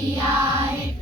Munakai